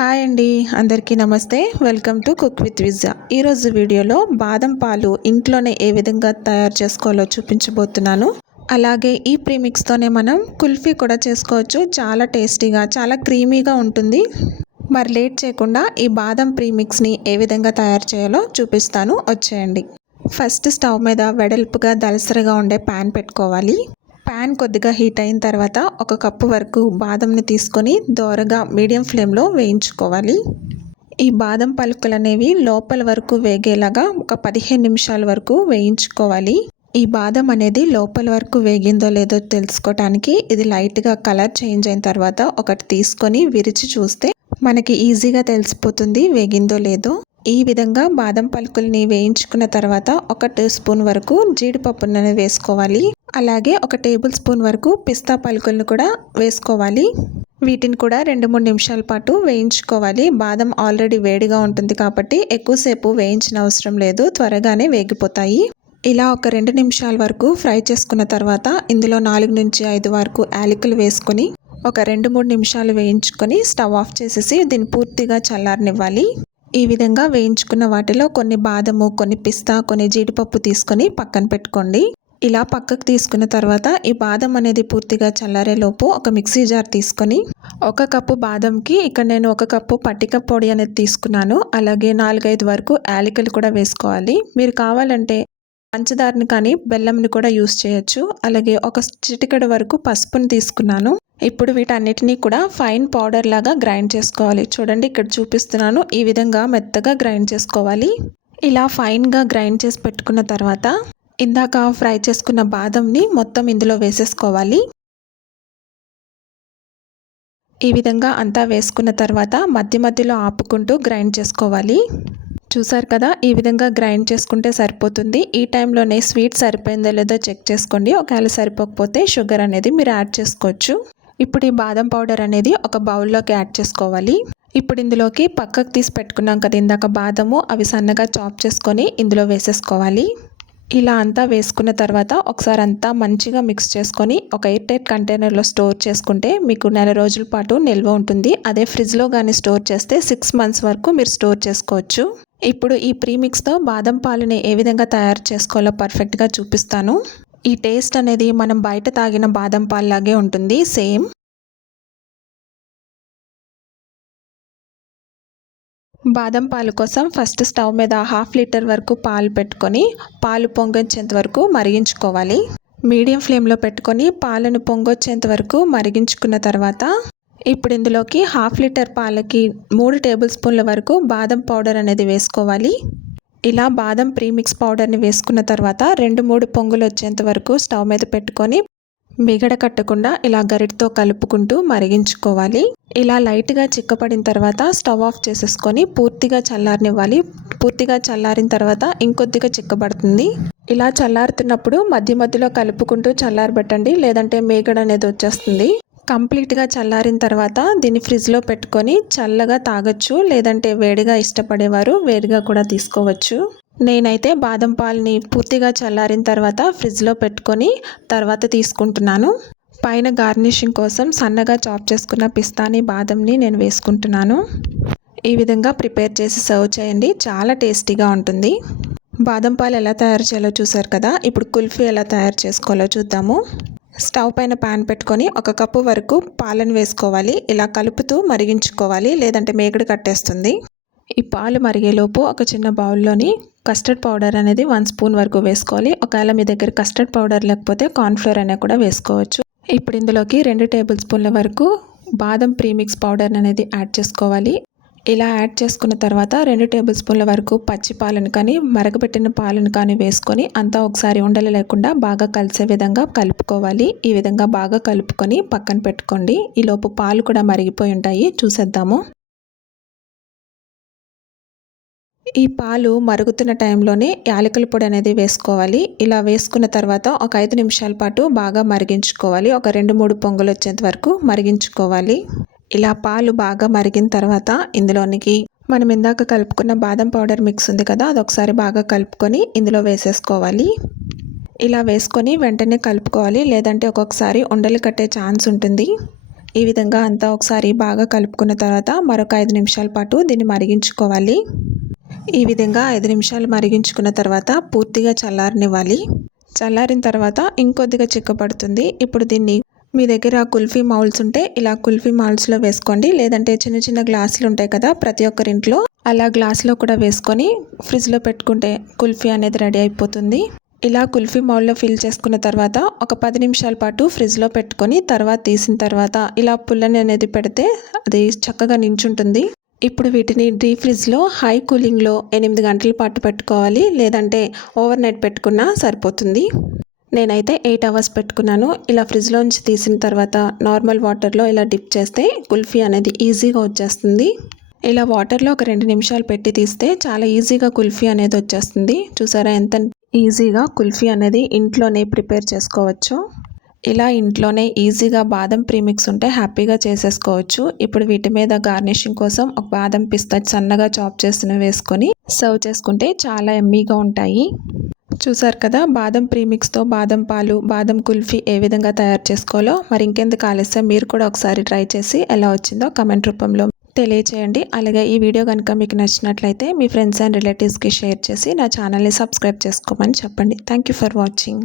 Hi అండి, అందరికీ నమస్తే. Welcome to cook with విజా. ఈరోజు వీడియోలో బాదం పాలు ఇంట్లోనే ఏ విధంగా తయారు చేసుకోవాలో చూపించబోతున్నాను. అలాగే ఈ ప్రీమిక్స్తోనే మనం కుల్ఫీ కూడా చేసుకోవచ్చు. చాలా టేస్టీగా, చాలా క్రీమీగా ఉంటుంది. మరి లేట్ చేయకుండా ఈ బాదం ప్రీమిక్స్ని ఏ విధంగా తయారు చేయాలో చూపిస్తాను, వచ్చేయండి. ఫస్ట్ స్టవ్ మీద వెడల్పుగా దలసరిగా ఉండే ప్యాన్ పెట్టుకోవాలి. ప్యాన్ కొద్దిగా హీట్ అయిన తర్వాత 1 కప్పు వరకు బాదంని తీసుకొని దోరగా మీడియం ఫ్లేమ్లో వేయించుకోవాలి. ఈ బాదం పలుకులు అనేవి లోపల వరకు వేగేలాగా ఒక 15 నిమిషాల వరకు వేయించుకోవాలి. ఈ బాదం అనేది లోపల వరకు వేగిందో లేదో తెలుసుకోవటానికి ఇది లైట్గా కలర్ చేంజ్ అయిన తర్వాత ఒకటి తీసుకొని విరిచి చూస్తే మనకి ఈజీగా తెలిసిపోతుంది వేగిందో లేదో. ఈ విధంగా బాదం పలుకుల్ని వేయించుకున్న తర్వాత 1 టీ స్పూన్ వరకు జీడిపప్పును వేసుకోవాలి. అలాగే 1 టేబుల్ స్పూన్ వరకు పిస్తా పలుకులను కూడా వేసుకోవాలి. వీటిని కూడా 2-3 నిమిషాల పాటు వేయించుకోవాలి. బాదం ఆల్రెడీ వేడిగా ఉంటుంది కాబట్టి ఎక్కువసేపు వేయించిన అవసరం లేదు, త్వరగానే వేగిపోతాయి. ఇలా ఒక 2 నిమిషాల వరకు ఫ్రై చేసుకున్న తర్వాత ఇందులో 4 నుంచి 5 వరకు యాలకులు వేసుకొని ఒక 2-3 నిమిషాలు వేయించుకొని స్టవ్ ఆఫ్ చేసేసి దీన్ని పూర్తిగా చల్లారనివ్వాలి. ఈ విధంగా వేయించుకున్న వాటిలో కొన్ని బాదము, కొన్ని పిస్తా, కొన్ని జీడిపప్పు తీసుకొని పక్కన పెట్టుకోండి. ఇలా పక్కకు తీసుకున్న తర్వాత ఈ బాదం అనేది పూర్తిగా చల్లారేలోపు ఒక మిక్సీ జార్ తీసుకొని 1 కప్పు బాదంకి ఇక్కడ నేను 1 కప్పు పటిక పొడి అనేది తీసుకున్నాను. అలాగే 4-5 వరకు యాలకులు కూడా వేసుకోవాలి. మీరు కావాలంటే పంచదారని కానీ బెల్లంని కూడా యూస్ చేయొచ్చు. అలాగే 1 చిటికెడు వరకు పసుపుని తీసుకున్నాను. ఇప్పుడు వీటన్నిటినీ కూడా ఫైన్ పౌడర్ లాగా గ్రైండ్ చేసుకోవాలి. చూడండి, ఇక్కడ చూపిస్తున్నాను. ఈ విధంగా మెత్తగా గ్రైండ్ చేసుకోవాలి. ఇలా ఫైన్గా గ్రైండ్ చేసి పెట్టుకున్న తర్వాత ఇందాక ఫ్రై చేసుకున్న బాదంని మొత్తం ఇందులో వేసేసుకోవాలి. ఈ విధంగా అంతా వేసుకున్న తర్వాత మధ్య మధ్యలో ఆపుకుంటూ గ్రైండ్ చేసుకోవాలి. చూసారు కదా, ఈ విధంగా గ్రైండ్ చేసుకుంటే సరిపోతుంది. ఈ టైంలోనే స్వీట్ సరిపోయిందో లేదో చెక్ చేసుకోండి. ఒకవేళ సరిపోకపోతే షుగర్ అనేది మీరు యాడ్ చేసుకోవచ్చు. ఇప్పుడు ఈ బాదం పౌడర్ అనేది ఒక బౌల్లోకి యాడ్ చేసుకోవాలి. ఇప్పుడు ఇందులోకి పక్కకు తీసి పెట్టుకున్నాం కదా ఇందాక బాదము, అవి సన్నగా చాప్ చేసుకొని ఇందులో వేసేసుకోవాలి. ఇలా అంతా వేసుకున్న తర్వాత ఒకసారి అంతా మంచిగా మిక్స్ చేసుకొని ఒక ఎయిర్ టైట్ కంటైనర్లో స్టోర్ చేసుకుంటే మీకు 1 రోజుల పాటు నిల్వ ఉంటుంది. అదే ఫ్రిడ్జ్లో కానీ స్టోర్ చేస్తే 6 మంత్స్ వరకు మీరు స్టోర్ చేసుకోవచ్చు. ఇప్పుడు ఈ ప్రీమిక్స్తో బాదం పాలుని ఏ విధంగా తయారు చేసుకోవాలో పర్ఫెక్ట్గా చూపిస్తాను. ఈ టేస్ట్ అనేది మనం బయట తాగిన బాదం పాలులాగే ఉంటుంది, సేమ్. బాదం పాలు కోసం ఫస్ట్ స్టవ్ మీద 1/2 లీటర్ వరకు పాలు పెట్టుకొని పాలు పొంగొచ్చేంత వరకు మరిగించుకోవాలి. మీడియం ఫ్లేమ్లో పెట్టుకొని పాలను పొంగొచ్చేంత వరకు మరిగించుకున్న తర్వాత ఇప్పుడు ఇందులోకి 1/2 లీటర్ పాలకి 3 టేబుల్ స్పూన్ల వరకు బాదం పౌడర్ అనేది వేసుకోవాలి. ఇలా బాదం ప్రీమిక్స్ పౌడర్ని వేసుకున్న తర్వాత 2-3 పొంగులు వచ్చేంత వరకు స్టవ్ మీద పెట్టుకొని మిగడ కట్టకుండా ఇలా గరిటతో కలుపుకుంటూ మరిగించుకోవాలి. ఇలా లైట్గా చిక్కపడిన తర్వాత స్టవ్ ఆఫ్ చేసేసుకొని పూర్తిగా చల్లారనివ్వాలి. పూర్తిగా చల్లారిన తర్వాత ఇంకొద్దిగా చిక్కబడుతుంది. ఇలా చల్లారుతున్నప్పుడు మధ్య మధ్యలో కలుపుకుంటూ చల్లారబెట్టండి, లేదంటే మేగడ అనేది వచ్చేస్తుంది. కంప్లీట్గా చల్లారిన తర్వాత దీన్ని ఫ్రిడ్జ్లో పెట్టుకొని చల్లగా తాగొచ్చు, లేదంటే వేడిగా ఇష్టపడేవారు వేడిగా కూడా తీసుకోవచ్చు. నేనైతే బాదం పాలని పూర్తిగా చల్లారిన తర్వాత ఫ్రిడ్జ్లో పెట్టుకొని తర్వాత తీసుకుంటున్నాను. పైన గార్నిషింగ్ కోసం సన్నగా చాప్ చేసుకున్న పిస్తాని బాదంని నేను వేసుకుంటున్నాను. ఈ విధంగా ప్రిపేర్ చేసి సర్వ్ చేయండి, చాలా టేస్టీగా ఉంటుంది. బాదం పాలు ఎలా తయారు చేయాలో చూసారు కదా. ఇప్పుడు కుల్ఫీ ఎలా తయారు చేసుకోవాలో చూద్దాము. స్టవ్ పైన ప్యాన్ పెట్టుకొని 1 కప్పు వరకు పాలను వేసుకోవాలి. ఇలా కలుపుతూ మరిగించుకోవాలి, లేదంటే మేగడ కట్టేస్తుంది. ఈ పాలు మరిగేలోపు ఒక చిన్న బౌల్లోని కస్టర్డ్ పౌడర్ అనేది 1 స్పూన్ వరకు వేసుకోవాలి. ఒకవేళ మీ దగ్గర కస్టర్డ్ పౌడర్ లేకపోతే కార్న్ఫ్లోర్ అయినా కూడా వేసుకోవచ్చు. ఇప్పుడు ఇందులోకి 2 టేబుల్ స్పూన్ల వరకు బాదం ప్రీమిక్స్ పౌడర్ అనేది యాడ్ చేసుకోవాలి. ఇలా యాడ్ చేసుకున్న తర్వాత 2 టేబుల్ స్పూన్ల వరకు పచ్చి పాలను కానీ మరగబెట్టిన పాలను కానీ వేసుకొని అంతా ఒకసారి ఉండలు లేకుండా బాగా కలిసే విధంగా కలుపుకోవాలి. ఈ విధంగా బాగా కలుపుకొని పక్కన పెట్టుకోండి. ఈలోపు పాలు కూడా మరిగిపోయి ఉంటాయి, చూసేద్దాము. ఈ పాలు మరుగుతున్న టైంలోనే యాలకుల పొడి అనేది వేసుకోవాలి. ఇలా వేసుకున్న తర్వాత ఒక 5 నిమిషాల పాటు బాగా మరిగించుకోవాలి. ఒక 2-3 పొంగులు వచ్చేంత వరకు మరిగించుకోవాలి. ఇలా పాలు బాగా మరిగిన తర్వాత ఇందులోనికి మనం ఇందాక కలుపుకున్న బాదం పౌడర్ మిక్స్ ఉంది కదా, అదొకసారి బాగా కలుపుకొని ఇందులో వేసేసుకోవాలి. ఇలా వేసుకొని వెంటనే కలుపుకోవాలి, లేదంటే ఒక్కొక్కసారి ఉండలు కట్టే ఛాన్స్ ఉంటుంది. ఈ విధంగా అంతా ఒకసారి బాగా కలుపుకున్న తర్వాత మరొక 5 నిమిషాల పాటు దీన్ని మరిగించుకోవాలి. ఈ విధంగా 5 నిమిషాలు మరిగించుకున్న తర్వాత పూర్తిగా చల్లారనివ్వాలి. చల్లారిన తర్వాత ఇంకొద్దిగా చిక్కబడుతుంది. ఇప్పుడు దీన్ని మీ దగ్గర కుల్ఫీ మౌల్డ్స్ ఉంటే ఇలా కుల్ఫీ మౌల్డ్స్లో వేసుకోండి. లేదంటే చిన్న చిన్న గ్లాసులు ఉంటాయి కదా ప్రతి ఒక్కరింట్లో, అలా గ్లాస్లో కూడా వేసుకొని ఫ్రిడ్జ్లో పెట్టుకుంటే కుల్ఫీ అనేది రెడీ అయిపోతుంది. ఇలా కుల్ఫీ మౌల్డ్లో ఫిల్ చేసుకున్న తర్వాత ఒక 10 నిమిషాల పాటు ఫ్రిడ్జ్లో పెట్టుకొని తర్వాత తీసిన తర్వాత ఇలా పుల్లని అనేది పెడితే అది చక్కగా నించుంటుంది. ఇప్పుడు వీటిని డీప్ ఫ్రిడ్జ్లో హై కూలింగ్లో 8 గంటల పాటు పెట్టుకోవాలి. లేదంటే ఓవర్ నైట్ పెట్టుకున్నా సరిపోతుంది. నేనైతే 8 అవర్స్ పెట్టుకున్నాను. ఇలా ఫ్రిడ్జ్లోంచి తీసిన తర్వాత నార్మల్ వాటర్లో ఇలా డిప్ చేస్తే కుల్ఫీ అనేది ఈజీగా వచ్చేస్తుంది. ఇలా వాటర్లో ఒక 2 నిమిషాలు పెట్టి తీస్తే చాలా ఈజీగా కుల్ఫీ అనేది వచ్చేస్తుంది. చూసారా ఎంత ఈజీగా కుల్ఫీ అనేది ఇంట్లోనే ప్రిపేర్ చేసుకోవచ్చు. ఇలా ఇంట్లోనే ఈజీగా బాదం ప్రీమిక్స్ ఉంటే హ్యాపీగా చేసేసుకోవచ్చు. ఇప్పుడు వీటి మీద గార్నిషింగ్ కోసం ఒక బాదం పిస్తా సన్నగా చాప్ చేసిన వేసుకొని సర్వ్ చేసుకుంటే చాలా యమ్మీగా ఉంటాయి. చూసారు కదా బాదం ప్రీమిక్స్తో బాదం పాలు, బాదం కుల్ఫీ ఏ విధంగా తయారు చేసుకోవాలో. మరి ఇంకెందుకు ఆలస్యం, మీరు కూడా ఒకసారి ట్రై చేసి ఎలా వచ్చిందో కమెంట్ రూపంలో తెలియచేయండి. అలాగే ఈ వీడియో కనుక మీకు నచ్చినట్లయితే మీ ఫ్రెండ్స్ అండ్ రిలేటివ్స్కి షేర్ చేసి నా ఛానల్ని సబ్స్క్రైబ్ చేసుకోమని చెప్పండి. Thank you for watching.